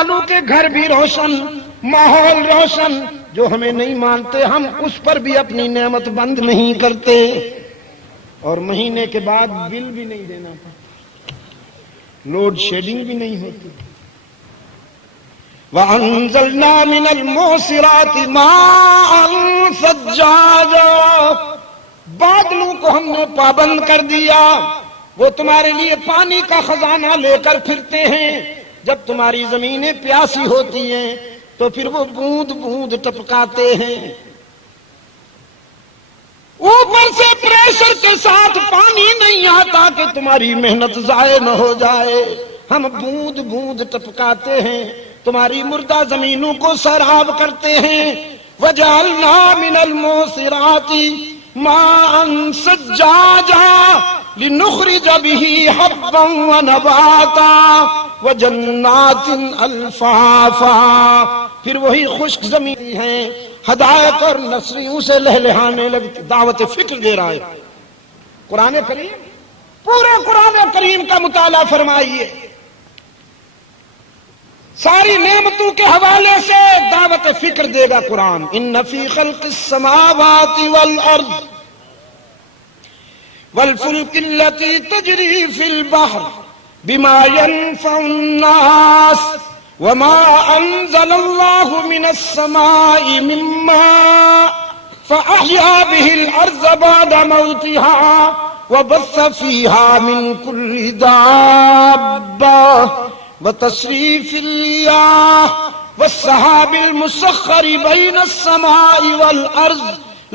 والوں کے گھر بھی روشن، ماحول روشن، جو ہمیں نہیں مانتے ہم اس پر بھی اپنی نعمت بند نہیں کرتے، اور مہینے کے بعد بل بھی نہیں دینا پڑتا، لوڈ شیڈنگ بھی نہیں ہوتی۔ وَأَنزَلْنَا مِنَ الْمُعْصِرَاتِ مَاءً ثَجَّاجًا، بادلوں کو ہم نے پابند کر دیا، وہ تمہارے لیے پانی کا خزانہ لے کر پھرتے ہیں، جب تمہاری زمینیں پیاسی ہوتی ہیں تو پھر وہ بوند بوند ٹپکاتے ہیں، اوپر سے پریشر کے ساتھ پانی نہیں آتا کہ تمہاری محنت ضائع نہ ہو جائے، ہم بوند بوند ٹپکاتے ہیں، تمہاری مردہ زمینوں کو سیراب کرتے ہیں۔ وَجَعَلْنَا مِنَ الْمُعْصِرَاتِ مَاءً ثَجَّاجًا لِنُخْرِجَ بِهِ حَبًّا وَنَبَاتًا وَجَنَّاتٍ أَلْفَافًا، پھر وہی خشک زمین ہیں، ہدایت اور نصریوں سے لہلہانے لگتی۔ دعوت فکر دے رہا ہے قرآن کریم، پورے قرآن کریم کا مطالعہ فرمائیے، ساری نعمتوں کے حوالے سے دعوت فکر دے گا قرآن۔ ان فی خلق السماوات والارض والفلک التي تجری فی البحر بما ينفع الناس وما انزل الله من السماء من ماء فاحیا به الارض بعد موتها وبث فيها من كل دابة وتصريف الرياح والسحاب المسخر بين السماء والأرض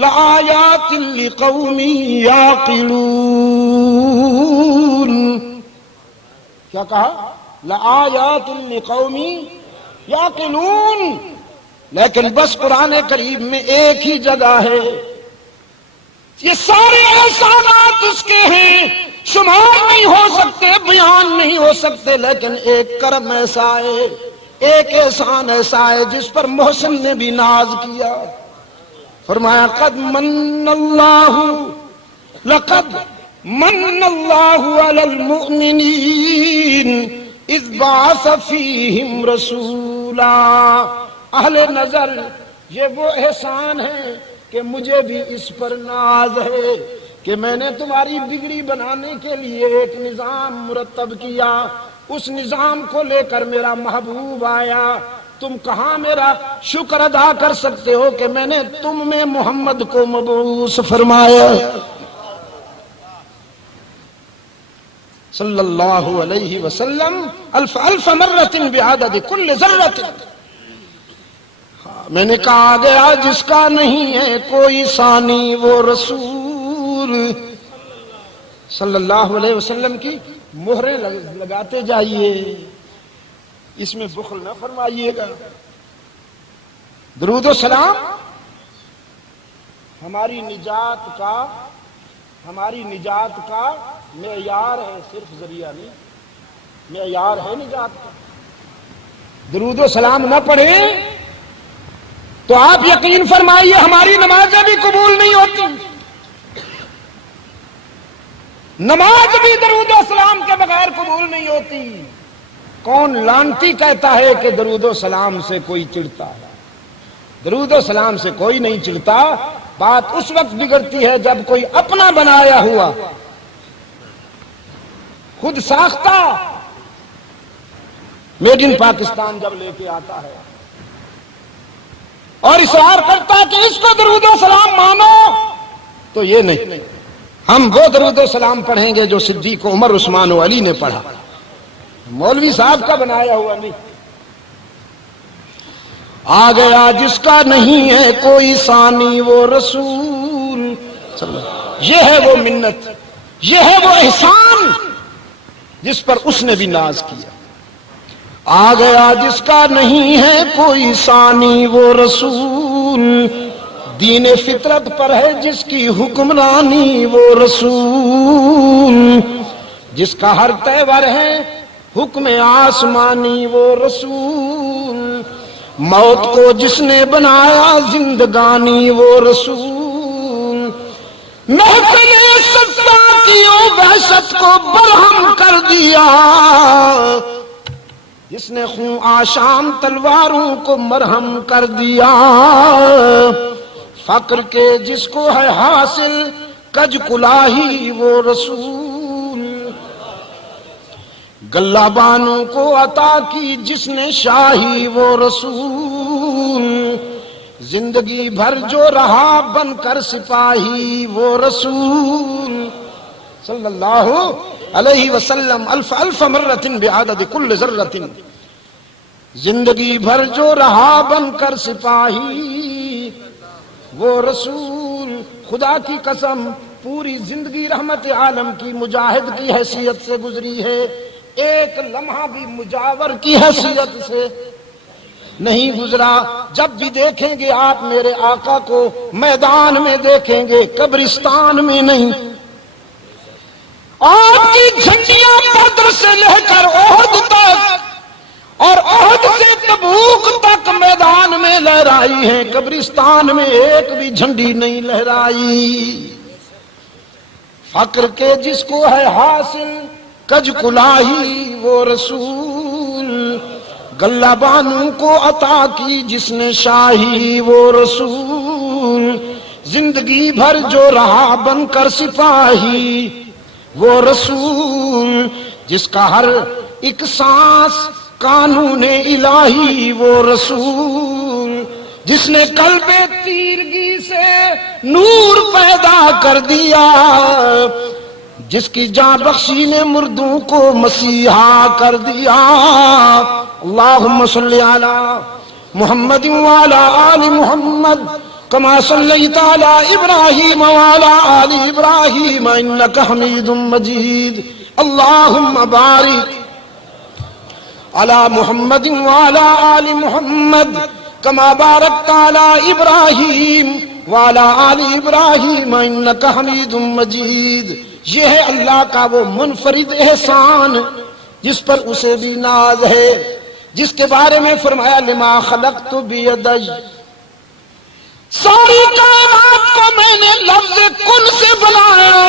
لآيات لقوم يعقلون۔ کیا کہا؟ لآيات لقوم يعقلون، لیکن بس قرآن کریم میں ایک ہی جگہ ہے، یہ سارے احسانات اس کے ہیں، شمار نہیں ہو سکتے، بیان نہیں ہو سکتے، لیکن ایک کرم ایسا ہے، ایک احسان ایسا ہے جس پر محسن نے بھی ناز کیا۔ فرمایا قد من اللہ، لقد من اللہ علی المؤمنین اذ بعث فیہم رسولا۔ اہل نظر یہ وہ احسان ہے کہ مجھے بھی اس پر ناز ہے کہ میں نے تمہاری بگڑی بنانے کے لیے ایک نظام مرتب کیا، اس نظام کو لے کر میرا محبوب آیا، تم کہاں میرا شکر ادا کر سکتے ہو کہ میں نے تم میں محمد کو مبعوث فرمایا صلی اللہ علیہ وسلم الف الف مرت بعدد کل ذرۃ۔ میں نے کہا گیا جس کا نہیں ہے کوئی ثانی وہ رسول صلی اللہ علیہ وسلم کی مہریں لگاتے جائیے، اس میں بخل نہ فرمائیے گا۔ درود و سلام ہماری نجات کا معیار ہے، صرف ذریعہ نہیں، معیار ہے نجات کا۔ درود و سلام نہ پڑھیں تو آپ یقین فرمائیے ہماری نمازیں بھی قبول نہیں ہوتی، نماز بھی درود و سلام کے بغیر قبول نہیں ہوتی۔ کون لانتی کہتا ہے کہ درود و سلام سے کوئی چڑھتا ہے؟ درود و سلام سے کوئی نہیں چڑھتا، بات اس وقت بگڑتی ہے جب کوئی اپنا بنایا ہوا، خود ساختہ میڈ ان پاکستان جب لے کے آتا ہے اور اصرار کرتا کہ اس کو درود و سلام مانو، تو یہ نہیں، ہم وہ درود و سلام پڑھیں گے جو صدیق عمر عثمان و علی نے پڑھا، مولوی صاحب کا بنایا ہوا نہیں۔ آ گیا جس کا نہیں ہے کوئی ثانی وہ رسول، یہ ہے وہ منت، یہ ہے وہ احسان جس پر اس نے بھی ناز کیا۔ آ گیا جس کا نہیں ہے کوئی ثانی وہ رسول، دین فطرت پر ہے جس کی حکمرانی وہ رسول، جس کا ہر تہوار ہے حکم آسمانی وہ رسول، موت کو جس نے بنایا زندگانی وہ رسول، محفل ستا کی وحشت کو برہم کر دیا، جس نے خون آشام تلواروں کو مرہم کر دیا، فقر کے جس کو ہے حاصل کج کلاہی وہ رسول، گلہ بانوں کو عطا کی جس نے شاہی وہ رسول، زندگی بھر جو رہا بن کر سپاہی وہ رسول صلی اللہ علیہ وسلم، الف الف مرۃ بعدد کل ذرۃ، زندگی بھر جو رہا بن کر سپاہی وہ رسول۔ خدا کی قسم پوری زندگی رحمت عالم کی مجاہد کی حیثیت سے گزری ہے، ایک لمحہ بھی مجاور کی حیثیت سے نہیں گزرا۔ جب بھی دیکھیں گے آپ میرے آقا کو میدان میں دیکھیں گے، قبرستان میں نہیں۔ آپ کی جھنڈیاں بدر سے لے کر احد تک اور احد سے تبوک تک میدان میں لہرائی ہیں، قبرستان میں ایک بھی جھنڈی نہیں لہرائی۔ فقر کے جس کو ہے حاصل کج کلاہی وہ رسول، گلہ بانوں کو عطا کی جس نے شاہی وہ رسول، زندگی بھر جو رہا بن کر سپاہی وہ رسول، جس کا ہر ایک سانس قانون الہی وہ رسول، جس نے قلب تیرگی سے نور پیدا کر دیا، جس کی جاں بخشی نے مردوں کو مسیحا کر دیا۔ اللہم صلی علی محمد وعلی آل محمد کما صلیت علی ابراہیم وعلی آل ابراہیم انک حمید مجید۔ اللہم بارک علی محمد وعلی آل محمد کما بارکت علی ابراہیم وعلی آل ابراہیم انک حمید مجید۔ یہ ہے اللہ کا وہ منفرد احسان جس پر اسے بھی ناز ہے، جس کے بارے میں فرمایا لما خلقت بیدی، ساری کائنات کو میں نے لفظ کن سے بنایا۔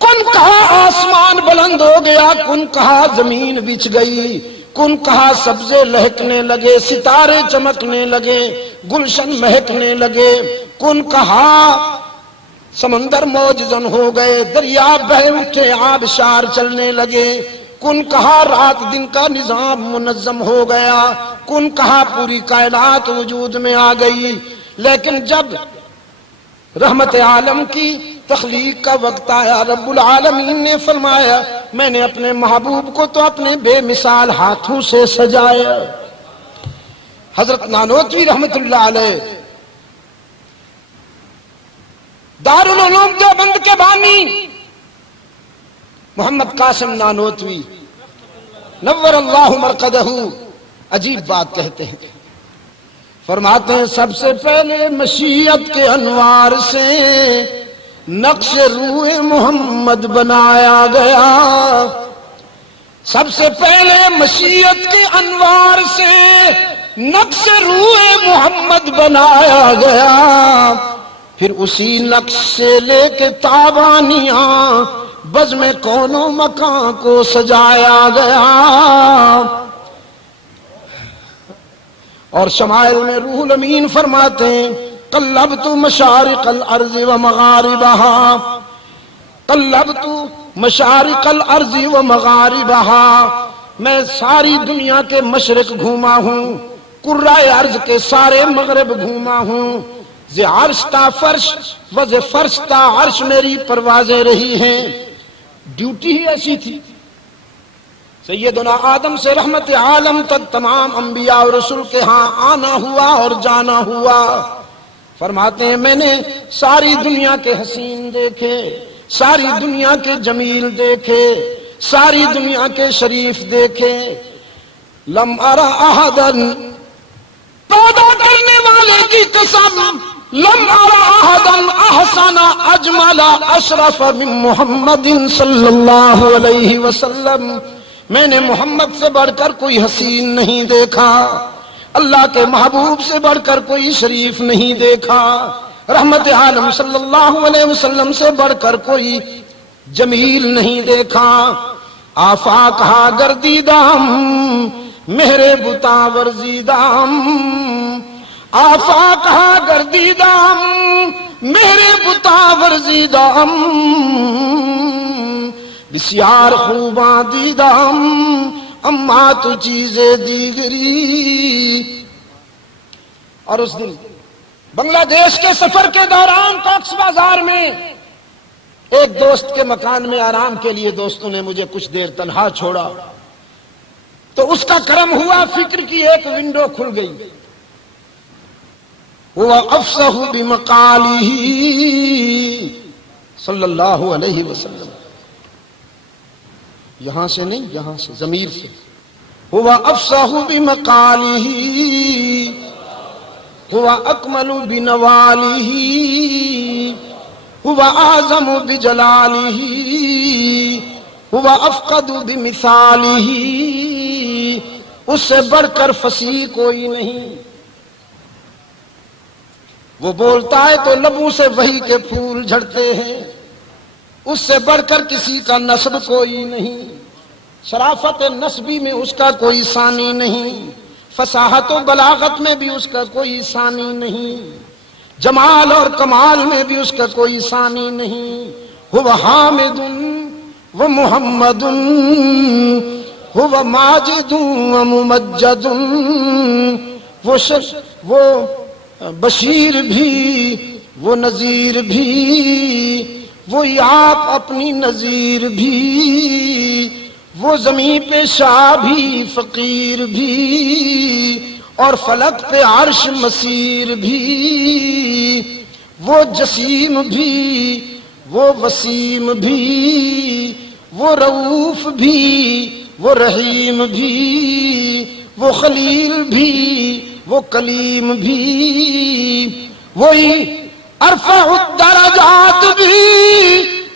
کن کہا آسمان بلند ہو گیا، کن کہا زمین بچھ گئی، کن کہا سبزے لہکنے لگے، ستارے چمکنے لگے، گلشن مہکنے لگے، کن کہا سمندر موجزن ہو گئے، دریا بہہ اٹھے، آبشار چلنے لگے، کن کہا رات دن کا نظام منظم ہو گیا، کن کہا پوری کائنات وجود میں آ گئی۔ لیکن جب رحمت عالم کی تخلیق کا وقت آیا، رب العالمین نے فرمایا میں نے اپنے محبوب کو تو اپنے بے مثال ہاتھوں سے سجایا۔ حضرت نانوتوی رحمت اللہ علیہ دارالعلوم دیوبند کے بانی محمد قاسم نانوتوی نور اللہ مرقدہ عجیب بات کہتے ہیں، فرماتے ہیں سب سے پہلے مشیت کے انوار سے نقش روح محمد بنایا گیا، سب سے پہلے مشیت کے انوار سے نقش روح محمد بنایا گیا، پھر اسی نقش سے لے کے تابانیاں بزم کون و مکان کو سجایا گیا۔ اور شمائل میں روح الامین فرماتے ہیں قلبت مشارق الارض و مغاربہا، قلبت مشارق الارض و مغاربہا، میں ساری دنیا کے مشرق گھوما ہوں، قرائے ارض کے سارے مغرب گھوما ہوں، ز عرش تا فرش و ز فرش تا عرش میری پروازیں رہی ہیں۔ ڈیوٹی ہی ایسی تھی، سیدنا آدم سے رحمت عالم تک تمام انبیاء اور رسول کے ہاں آنا ہوا اور جانا ہوا۔ فرماتے ہیں میں نے ساری دنیا کے حسین دیکھے، ساری دنیا کے جمیل دیکھے، ساری دنیا کے شریف دیکھے، لم ارى احدا، پیدا کرنے والے کی قسم، لم ارى احدا احسن اجمل اشرف من محمد صلی اللہ علیہ وسلم، میں نے محمد سے بڑھ کر کوئی حسین نہیں دیکھا، اللہ کے محبوب سے بڑھ کر کوئی شریف نہیں دیکھا، رحمت عالم صلی اللہ علیہ وسلم سے بڑھ کر کوئی جمیل نہیں دیکھا۔ آفاق ہا گردیدہ ہم میرے بتا ورزیدام آفا کہاں گردیدام میرے بتا ورزیدام بسیار خوباں دیدام اما تو چیزیں دیگری۔ اور اس دن بنگلہ دیش کے سفر کے دوران کاکس بازار میں ایک دوست کے مکان میں آرام کے لیے دوستوں نے مجھے کچھ دیر تنہا چھوڑا تو اس کا کرم ہوا، فکر کی ایک ونڈو کھل گئی۔ وہ افصح بمقالہ صلی اللہ علیہ وسلم، یہاں سے نہیں، یہاں سے ضمیر سے، وہ افصح بمقالہ هو اکمل بنوالہ هو اعظم بجلالہ هو افقد بمثالہ، اس سے بڑھ کر فصیح کوئی نہیں۔ وہ بولتا ہے تو لبوں سے وحی کے پھول جھڑتے ہیں، اس سے بڑھ کر کسی کا نسب کوئی نہیں، شرافت نسبی میں اس کا کوئی ثانی نہیں، فصاحت و بلاغت میں بھی اس کا کوئی ثانی نہیں، جمال اور کمال میں بھی اس کا کوئی ثانی نہیں۔ هو حامد و محمد هو ماجد و ممجد، وہ بشیر بھی وہ نذیر بھی، وہی آپ اپنی نذیر بھی، وہ زمین پہ شاہ بھی فقیر بھی، اور فلک پہ عرش مسیر بھی، وہ جسیم بھی وہ وسیم بھی، وہ رؤوف بھی وہ رحیم بھی، وہ خلیل بھی وہ کلیم بھی، وہی ارفع الدرجات بھی،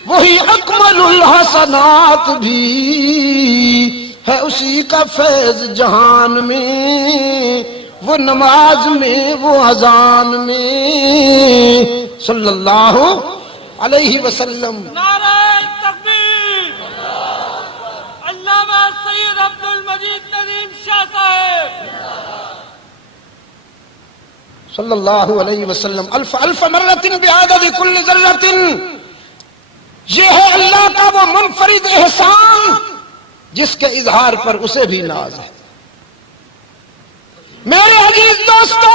وہی اکمل الحسنات بھی، ہے اسی کا فیض جہان میں، وہ نماز میں وہ اذان میں، صلی اللہ علیہ وسلم۔ نعرہ تکبیر! علامہ سید عبد المجید ندیم شاہ صاحب صلی اللہ علیہ وسلم۔ الف الف مرۃ بعدد کل ذرۃ، یہ ہے اللہ کا وہ منفرد احسان جس کے اظہار پر اسے بھی ناز ہے۔ میرے عزیز دوستو،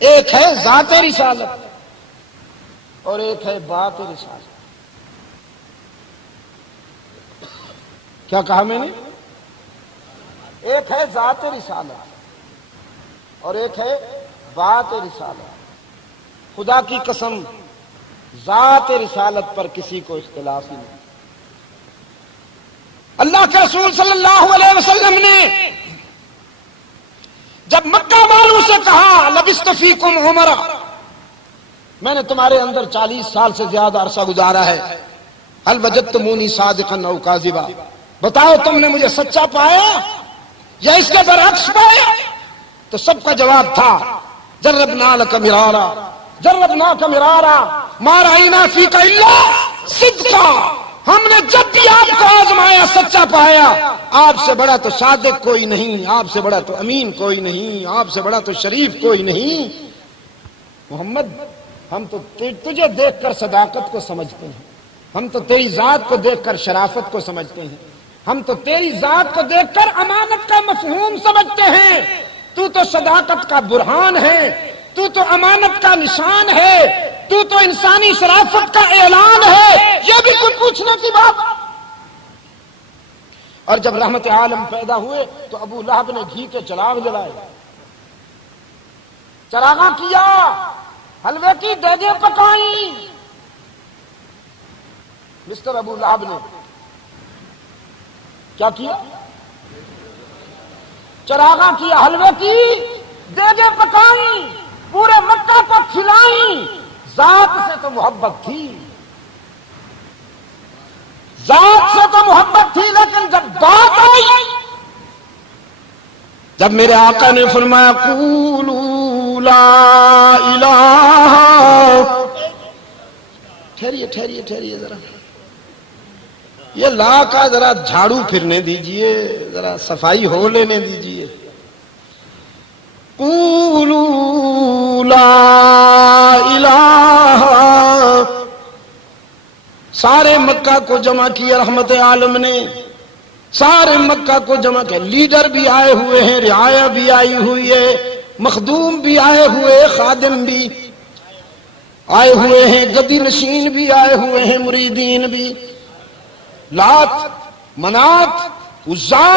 ایک ہے ذات رسالت اور ایک ہے بات رسالت۔ کیا کہا میں نے؟ ایک ہے ذات رسالت اور ایک ہے بات رسالت۔ خدا کی قسم، ذات رسالت پر کسی کو اختلاف ہی نہیں۔ اللہ کے رسول صلی اللہ علیہ وسلم نے جب مکہ والوں سے کہا لبثت فیکم عمرا، میں نے تمہارے اندر 40 سال سے زیادہ عرصہ گزارا ہے، هل وجدتمونی صادقا او کاذبا، بتاؤ تم نے مجھے سچا پایا یا اس کے برعکس پایا؟ تو سب کا جواب تھا جربنا لک مرارا جربناک مرارا ما رأینا فیک الا صدقا، ہم نے جب بھی آپ کو آزمایا سچا پایا، آپ سے بڑا تو صادق کوئی نہیں، آپ سے بڑا تو امین کوئی نہیں، آپ سے بڑا تو شریف کوئی نہیں۔ محمد، ہم تو تجھے دیکھ کر صداقت کو سمجھتے ہیں، ہم تو تیری ذات کو دیکھ کر شرافت کو سمجھتے ہیں، ہم تو تیری ذات کو دیکھ کر امانت کا مفہوم سمجھتے ہیں۔ تو صداقت کا برہان ہے، تو امانت کا نشان ہے، تو انسانی شرافت کا اعلان ہے، یہ بھی کوئی پوچھنے کی بات؟ اور جب رحمت عالم پیدا ہوئے تو ابو لہب نے گھی کے چراغ جلائے، چراغاں کیا، حلوے کی دیگیں پکائیں۔ مسٹر ابو لہب نے کیا کیا؟ چراغاں کیا، حلوے کی دیگیں پکائیں، پورے مکہ کو کھلائیں۔ ذات سے تو محبت تھی، ذات سے تو محبت تھی، لیکن جب بات آئی، جب میرے آقا نے فرمایا قولوا لا الہ، ٹھہریے ذرا، یہ لا کا ذرا جھاڑو پھرنے دیجئے، ذرا صفائی ہو لینے دیجئے. قولوا لا الہ، سارے مکہ کو جمع کیا رحمت عالم نے، سارے مکہ کو جمع کیا. لیڈر بھی آئے ہوئے ہیں، رعایا بھی آئی ہوئی ہے، مخدوم بھی آئے ہوئے، خادم بھی آئے ہوئے ہیں، گدی نشین بھی آئے ہوئے ہیں، مریدین بھی. لات، منات، عزا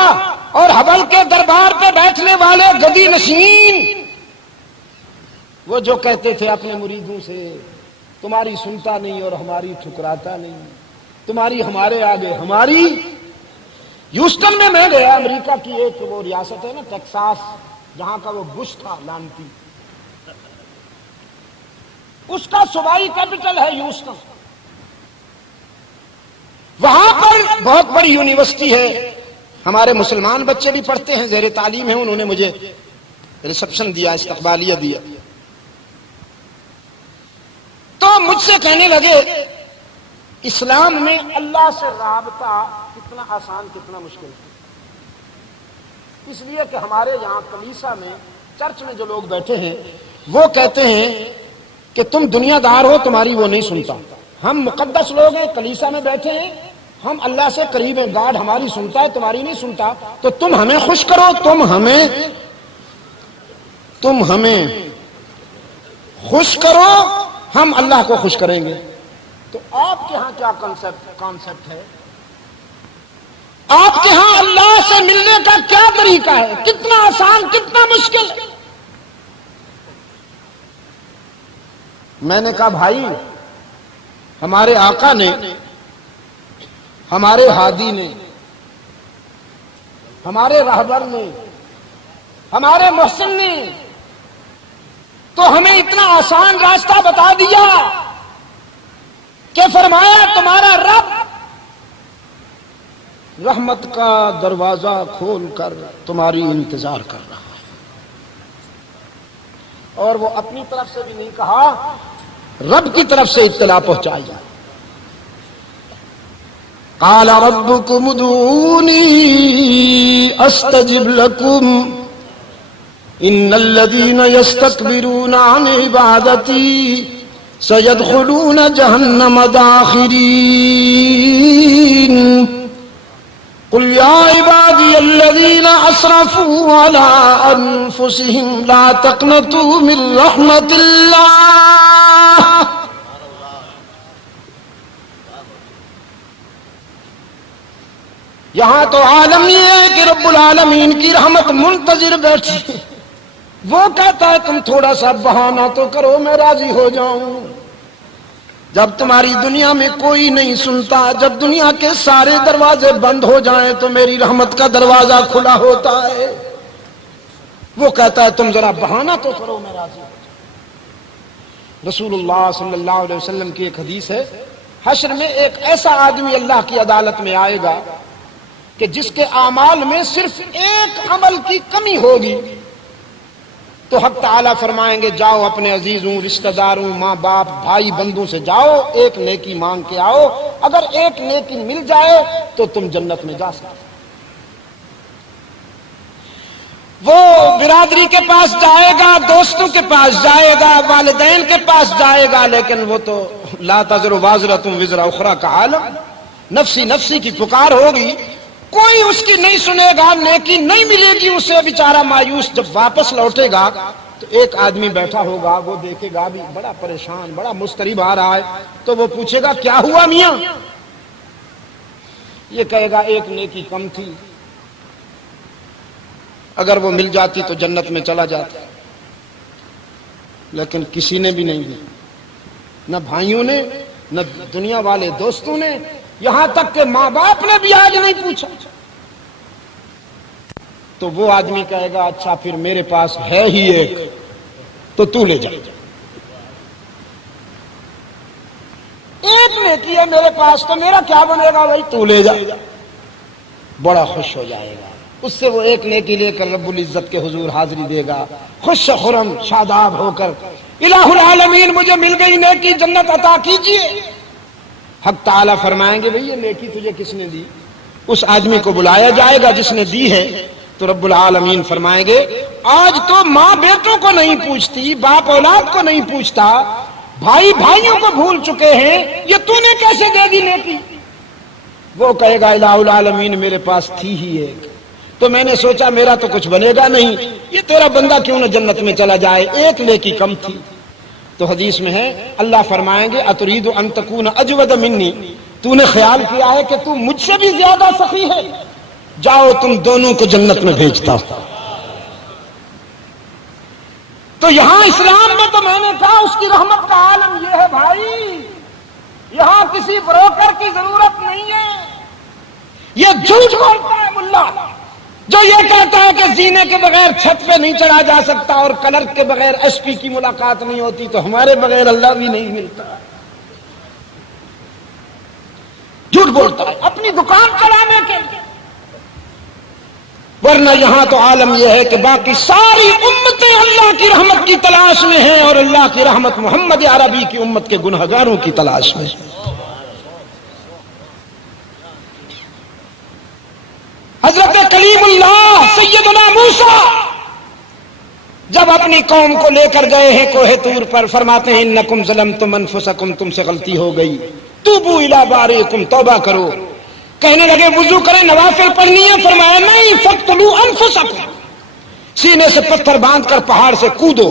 اور حبل کے دربار پہ بیٹھنے والے گدی نشین، وہ جو کہتے تھے اپنے مریدوں سے تمہاری سنتا نہیں اور ہماری ٹھکراتا نہیں، تمہاری ہمارے آگے ہماری. ہیوسٹن میں گیا، امریکہ کی ایک وہ ریاست ہے نا ٹیکساس، جہاں کا وہ بش تھا لانتی، اس کا صوبائی کیپٹل ہے ہیوسٹن. وہاں پر بہت بڑی یونیورسٹی ہے، ہمارے مسلمان بچے بھی پڑھتے ہیں، زیر تعلیم ہیں. انہوں نے مجھے ریسپشن دیا، استقبالیہ دیا. تو مجھ سے کہنے لگے اسلام میں اللہ سے رابطہ کتنا آسان کتنا مشکل ہے. اس لیے کہ ہمارے یہاں کلیسا میں، چرچ میں جو لوگ بیٹھے ہیں وہ کہتے ہیں کہ تم دنیا دار ہو، تمہاری وہ نہیں سنتا. ہم مقدس لوگ ہیں، کلیسا میں بیٹھے ہیں، ہم اللہ سے قریب ہیں، گاڈ ہماری سنتا ہے، تمہاری نہیں سنتا. تو تم ہمیں خوش کرو، تم ہمیں خوش کرو، ہم اللہ کو خوش کریں گے. تو آپ کے ہاں کیا کانسیپٹ ہے؟ آپ کے ہاں اللہ سے ملنے کا کیا طریقہ ہے؟ کتنا آسان کتنا مشکل ہے؟ میں نے کہا بھائی، ہمارے آقا نے، ہمارے ہادی نے، ہمارے راہبر نے، ہمارے محسن نے تو ہمیں اتنا آسان راستہ بتا دیا کہ فرمایا تمہارا رب رحمت کا دروازہ کھول کر تمہاری انتظار کر رہا ہے. اور وہ اپنی طرف سے بھی نہیں کہا، رب کی طرف سے اطلاع پہنچائی. قال ربكم ادعوني استجب لكم ان الذين يستكبرون عن عبادتي سيدخلون جهنم داخرين. قل يا عبادي الذين اسرفوا على انفسهم لا تقنطوا من رحمة الله. یہاں تو عالم یہ ہے کہ رب العالمین کی رحمت منتظر بیٹھی ہے. وہ کہتا ہے تم تھوڑا سا بہانہ تو کرو، میں راضی ہو جاؤں. جب تمہاری دنیا میں کوئی نہیں سنتا، جب دنیا کے سارے دروازے بند ہو جائیں تو میری رحمت کا دروازہ کھلا ہوتا ہے. وہ کہتا ہے تم ذرا بہانہ تو کرو، میں راضی ہو جاؤں. رسول اللہ صلی اللہ علیہ وسلم کی ایک حدیث ہے، حشر میں ایک ایسا آدمی اللہ کی عدالت میں آئے گا کہ جس کے اعمال میں صرف ایک عمل کی کمی ہوگی. تو حق تعالیٰ فرمائیں گے جاؤ اپنے عزیزوں، رشتہ داروں، ماں باپ، بھائی بندوں سے جاؤ، ایک نیکی مانگ کے آؤ. اگر ایک نیکی مل جائے تو تم جنت میں جا سکتے. وہ برادری کے پاس جائے گا، دوستوں کے پاس جائے گا، والدین کے پاس جائے گا، لیکن وہ تو لا تزر وازرۃ وزر اخری کا عالم، نفسی نفسی کی پکار ہوگی. کوئی اس کی نہیں سنے گا، نیکی نہیں ملے گی اسے، بیچارہ مایوس. جب واپس لوٹے گا تو ایک آدمی بیٹھا ہوگا، وہ دیکھے گا بھی بڑا پریشان، بڑا مضطرب آ رہا ہے. تو وہ پوچھے گا کیا ہوا میاں؟ یہ کہے گا ایک نیکی کم تھی، اگر وہ مل جاتی تو جنت میں چلا جاتا. لیکن کسی نے بھی نہیں دی، نہ بھائیوں نے، نہ دنیا والے دوستوں نے، یہاں تک کہ ماں باپ نے بھی آج نہیں پوچھا. تو وہ آدمی کہے گا اچھا پھر میرے پاس ہے ہی ایک، تو لے جا. ایک نیکی ہے میرے پاس، تو میرا کیا بنے گا بھائی، تو لے جا. بڑا خوش ہو جائے گا. اس سے وہ ایک نیکی لے کر رب العزت کے حضور حاضری دے گا، خوش خرم شاداب ہو کر، الہ العالمین مجھے مل گئی نیکی، جنت عطا کیجیے. حق تعالیٰ فرمائیں گے بھئی یہ نیکی تجھے کس نے دی؟ اس آدمی کو بلایا جائے گا جس نے دی ہے، تو رب العالمین فرمائیں گے آج تو ماں بیٹوں کو نہیں پوچھتی، باپ اولاد کو نہیں پوچھتا، بھائی بھائیوں کو بھول چکے ہیں، یہ تو نے کیسے دے دی نیکی؟ وہ کہے گا الہ العالمین میرے پاس تھی ہی ایک، تو میں نے سوچا میرا تو کچھ بنے گا نہیں، یہ تیرا بندہ کیوں نہ جنت میں چلا جائے، ایک نیکی کم تھی۔ تو حدیث میں ہے اللہ فرمائیں گے اترید ان تکون اجود منی، تو نے خیال کیا ہے کہ تو مجھ سے بھی زیادہ سخی ہے، جاؤ تم دونوں کو جنت میں بھیجتا ہوں۔ تو یہاں اسلام میں تو میں نے کہا اس کی رحمت کا عالم یہ ہے بھائی، یہاں کسی بروکر کی ضرورت نہیں ہے۔ یہ جھوٹ بولتا ہے ملا جو یہ کہتا ہے کہ زینے کے بغیر چھت پہ نہیں چڑھا جا سکتا اور کلرک کے بغیر ایس پی کی ملاقات نہیں ہوتی، تو ہمارے بغیر اللہ بھی نہیں ملتا۔ جھوٹ بولتا ہے اپنی دکان چلانے کے لیے، ورنہ یہاں تو عالم یہ ہے کہ باقی ساری امتیں اللہ کی رحمت کی تلاش میں ہیں اور اللہ کی رحمت محمد عربی کی امت کے گنہگاروں کی تلاش میں ہے۔ حضرت کلیم اللہ سیدنا موسیٰ جب اپنی قوم کو لے کر گئے ہیں کوہ طور پر، فرماتے ہیں انکم ظلمتم انفسکم، تم سے غلطی ہو گئی، توبوا الی بارئکم، توبہ کرو۔ کہنے لگے وضو کریں، نوافل پڑھنی ہے، فرمایا نہیں، فاقتلوا انفسکم، سینے سے پتھر باندھ کر پہاڑ سے کودو۔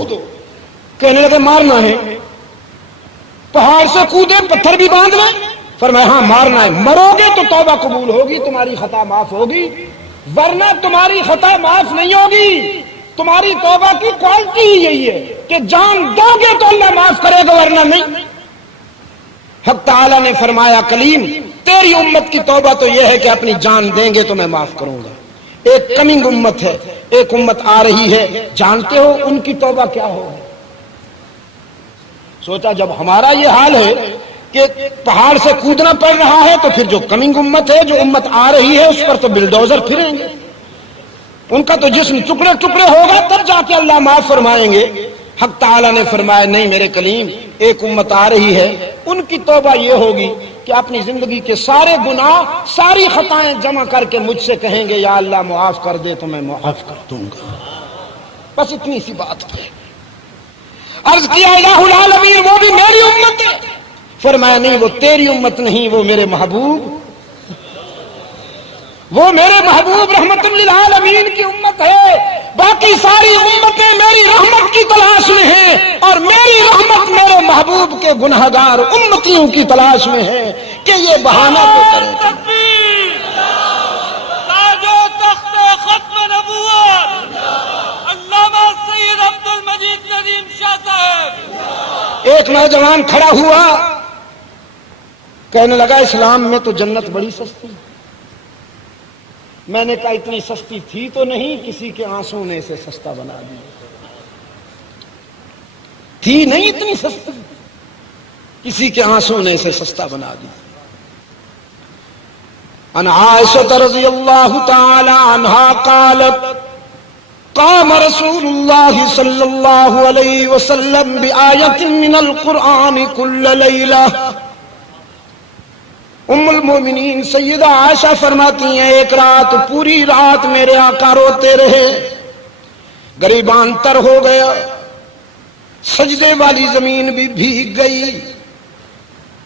کہنے لگے مارنا ہے، پہاڑ سے کودے پتھر بھی باندھ لیں؟ فرمایا ہاں مارنا ہے، مرو گے تو توبہ قبول ہوگی، تمہاری خطا معاف ہوگی، ورنہ تمہاری خطا معاف نہیں ہوگی۔ تمہاری توبہ کی کوالٹی ہی یہی ہے کہ جان دو گے تو اللہ معاف کرے گا، ورنہ نہیں۔ حق تعالیٰ نے فرمایا کلیم تیری امت کی توبہ تو یہ ہے کہ اپنی جان دیں گے تو میں معاف کروں گا۔ ایک کمنگ امت ہے، ایک امت آ رہی ہے، جانتے ہو ان کی توبہ کیا ہوگی؟ سوچا جب ہمارا یہ حال ہے کہ پہاڑ سے کودنا پڑ رہا ہے، تو پھر جو کمنگ امت ہے، جو امت آ رہی ہے، اس پر تو بلڈوزر پھریں گے، ان کا تو جسم ٹکڑے ٹکڑے ہوگا، تب جا کے اللہ معاف فرمائیں گے۔ حق تعالیٰ نے فرمایا نہیں میرے کلیم، ایک امت آ رہی ہے، ان کی توبہ یہ ہوگی کہ اپنی زندگی کے سارے گناہ، ساری خطائیں جمع کر کے مجھ سے کہیں گے یا اللہ معاف کر دے، تو میں معاف کر دوں گا۔ بس اتنی سی بات ہے۔ عرض کیا الہ العالمین وہ بھی میری امت ہے؟ فرمایا نہیں، وہ تیری امت نہیں، وہ میرے محبوب، وہ میرے محبوب رحمت للعالمین کی امت ہے۔ باقی ساری امتیں میری رحمت کی تلاش میں ہیں، اور میری رحمت میرے محبوب کے گنہگار امتیوں کی تلاش میں ہے کہ یہ بہانہ تو کرے۔ تکبیر، تاج و تخت ختم نبوت علامہ سید عبد المجید ندیم شاہ صاحب۔ ایک نوجوان کھڑا ہوا، کہنے لگا اسلام میں تو جنت بڑی سستی ہے۔ میں نے کہا اتنی سستی تھی تو نہیں، کسی کے آنسو نے اسے سستا بنا دیا۔ تھی نہیں اتنی سستی، کسی کے آنسو نے اسے سستا بنا دیا۔ عن عائشہ رضی اللہ تعالی عنہا قالت قام رسول اللہ صلی اللہ علیہ وسلم بآیت من القرآن کل لیلہ۔ ام المومنین سیدہ عائشہ فرماتی ہیں ایک رات، پوری رات میرے آقا روتے رہے، گریبان تر ہو گیا، سجدے والی زمین بھی بھیگ گئی،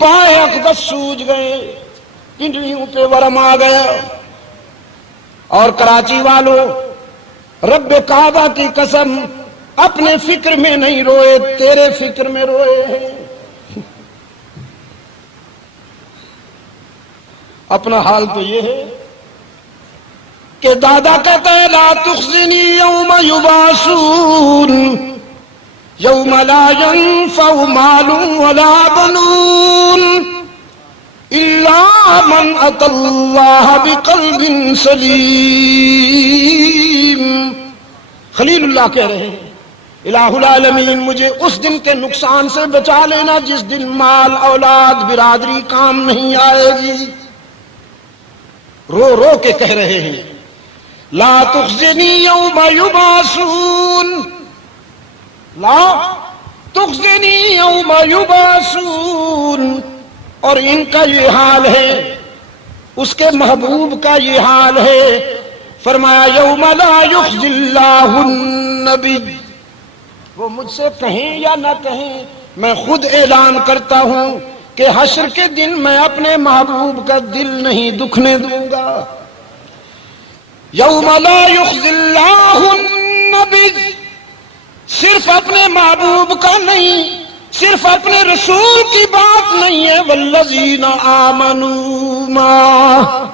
پائے اقدس سوج گئے، پنڈلیوں پہ ورم آ گیا۔ اور کراچی والوں، رب کعبہ کی قسم اپنے فکر میں نہیں روئے، تیرے فکر میں روئے ہیں۔ اپنا حال تو یہ ہے کہ دادا کہتا ہے لا تخزنی یوم یبعثون یوم لا ينفع مال ولا بنون الا من اتى اللہ بقلب سلیم۔ خلیل اللہ کہہ رہے ہیں الہ العالمین مجھے اس دن کے نقصان سے بچا لینا جس دن مال، اولاد، برادری کام نہیں آئے گی۔ رو رو کے کہہ رہے ہیں لا تخزنی یوم یبعثون، لا تخزنی یوم یبعثون، اور ان کا یہ حال ہے، اس کے محبوب کا یہ حال ہے۔ فرمایا یوم لا یخزی اللہ النبی، وہ مجھ سے کہیں یا نہ کہیں، میں خود اعلان کرتا ہوں کہ حشر کے دن میں اپنے محبوب کا دل نہیں دکھنے دوں گا۔ یوم لا یخزی اللہ النبی، صرف اپنے محبوب کا نہیں، صرف اپنے رسول کی بات نہیں ہے، والذین آمنوا معہ،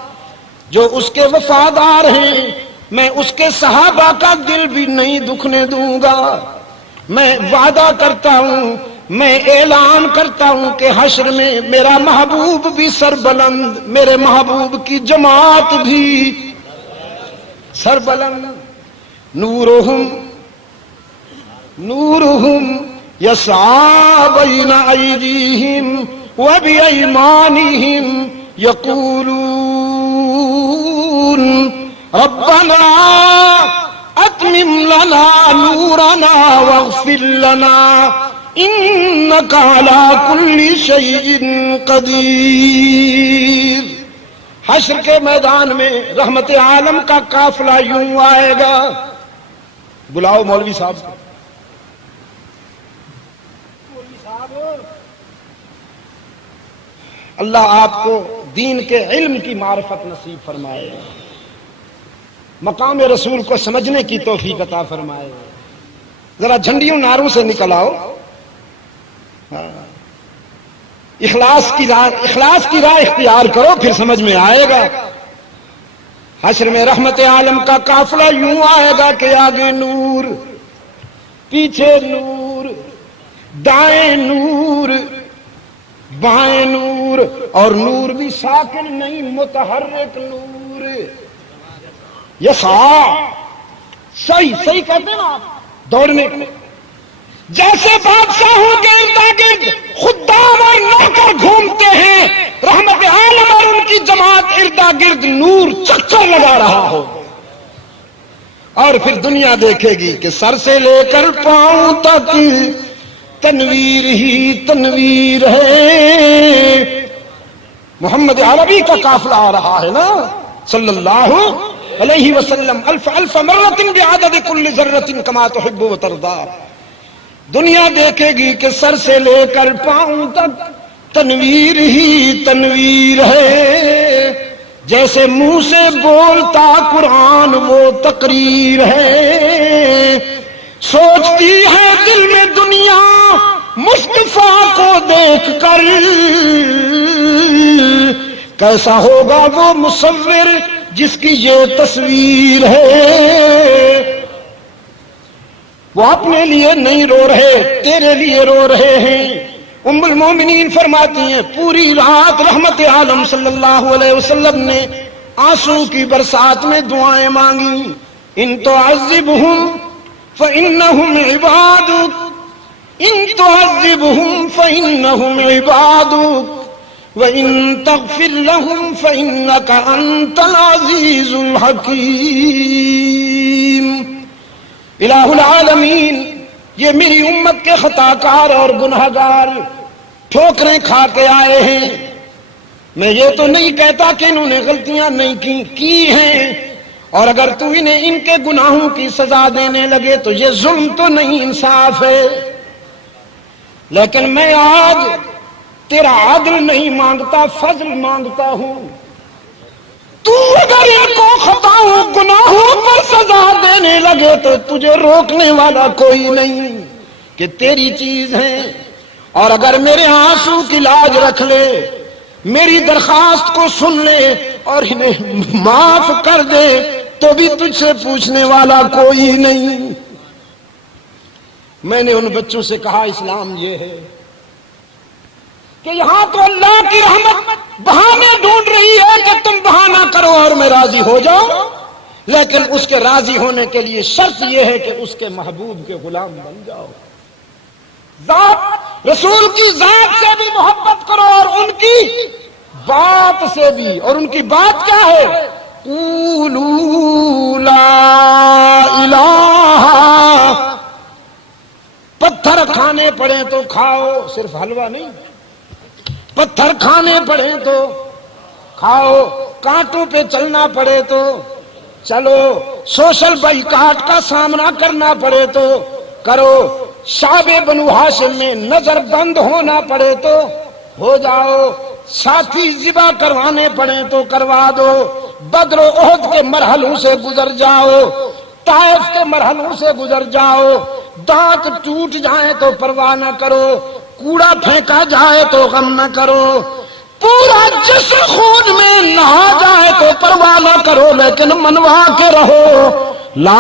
جو اس کے وفادار ہیں، میں اس کے صحابہ کا دل بھی نہیں دکھنے دوں گا۔ میں وعدہ کرتا ہوں، میں اعلان کرتا ہوں کہ حشر میں میرا محبوب بھی سربلند، میرے محبوب کی جماعت بھی سربلند۔ نورہم یسعی بین ایدیہم وبایمانہم یقولون ربنا اتمم لنا نورنا واغفر لنا انک علی کل شیء قدیر۔ حشر کے میدان میں رحمت عالم کا قافلہ یوں آئے گا، بلاؤ مولوی صاحب کو۔ اللہ آپ کو دین کے علم کی معرفت نصیب فرمائے، مقام رسول کو سمجھنے کی توفیق عطا فرمائے۔ ذرا جھنڈیوں ناروں سے نکل آؤ، اخلاص کی راہ اختیار کرو، پھر سمجھ میں آئے گا۔ حشر میں رحمت عالم کا قافلہ یوں آئے گا کہ آگے نور، پیچھے نور، دائیں نور، بائیں نور، اور نور بھی ساکن نہیں، متحرک نور۔ یسعی، صحیح کہتے ہیں نا آپ، دوڑنے کو، جیسے بادشاہوں کے ارد خدام اور نوکر گھومتے ہیں، رحمت عالم اور ان کی جماعت ارد گرد نور چکر لگا رہا ہو، اور پھر دنیا دیکھے گی کہ سر سے لے کر پاؤں تک تنویر ہی تنویر ہے۔ محمد عربی کا قافلہ آ رہا ہے نا صلی اللہ علیہ وسلم، الف الف مرۃ بعدد کل ذرۃ کما تحب وترضى۔ دنیا دیکھے گی کہ سر سے لے کر پاؤں تک تنویر ہی تنویر ہے، جیسے منہ سے بولتا قرآن وہ تقریر ہے۔ سوچتی ہے دل میں دنیا مصطفیٰ کو دیکھ کر، کیسا ہوگا وہ مصور جس کی یہ تصویر ہے۔ وہ اپنے لیے نہیں رو رہے، تیرے لیے رو رہے ہیں۔ ام المومنین فرماتی ہیں پوری رات رحمت عالم صلی اللہ علیہ وسلم نے آنسو کی برسات میں دعائیں مانگی۔ ان تعذبہم فإنہم عبادک، ان تعذبہم فإنہم عبادک، وإن تغفر لهم فإنك أنت العزيز الحكيم۔ الہ العالمین، یہ میری امت کے خطا کار اور گنہگار ٹھوکریں کھا کے آئے ہیں۔ میں یہ تو نہیں کہتا کہ انہوں نے غلطیاں نہیں کی ہیں، اور اگر تو انہیں ان کے گناہوں کی سزا دینے لگے تو یہ ظلم تو نہیں، انصاف ہے۔ لیکن میں آج تیرا عدل نہیں مانگتا، فضل مانگتا ہوں۔ تو اگر ان کو خطاؤں گناہوں پر سزا دینے لگے تو تجھے روکنے والا کوئی نہیں، کہ تیری چیز ہے۔ اور اگر میرے آنسو کی لاج رکھ لے، میری درخواست کو سن لے اور انہیں معاف کر دے تو بھی تجھ سے پوچھنے والا کوئی نہیں۔ میں نے ان بچوں سے کہا اسلام یہ ہے کہ یہاں تو اللہ کی رحمت بہانے ڈھونڈ رہی ہے کہ تم بہانہ کرو اور میں راضی ہو جاؤں، لیکن اس کے راضی ہونے کے لیے شرط یہ ہے کہ اس کے محبوب کے غلام بن جاؤ۔ ذات رسول کی ذات سے بھی محبت کرو اور ان کی بات سے بھی، اور ان کی بات کیا ہے؟ قولوا لا الہ، پتھر کھانے پڑے تو کھاؤ، صرف حلوہ نہیں۔ پتھر کھانے پڑے تو کھاؤ، کانٹوں پہ چلنا پڑے تو چلو، سوشل بائیکاٹ کا سامنا کرنا پڑے تو کرو، شعب بنو ہاشم میں نظر بند ہونا پڑے تو ہو جاؤ، ساتھی ذبح کروانے پڑے تو کروا دو، بدر و احد کے مرحلوں سے گزر جاؤ، طائف کے مرحلوں سے گزر جاؤ، دانت ٹوٹ جائیں تو پرواہ نہ کرو، کوڑا پھینکا جائے تو غم نہ کرو، پورا جسم خون میں نہا جائے تو پرواہ نہ کرو، لیکن منوا کے رہو لا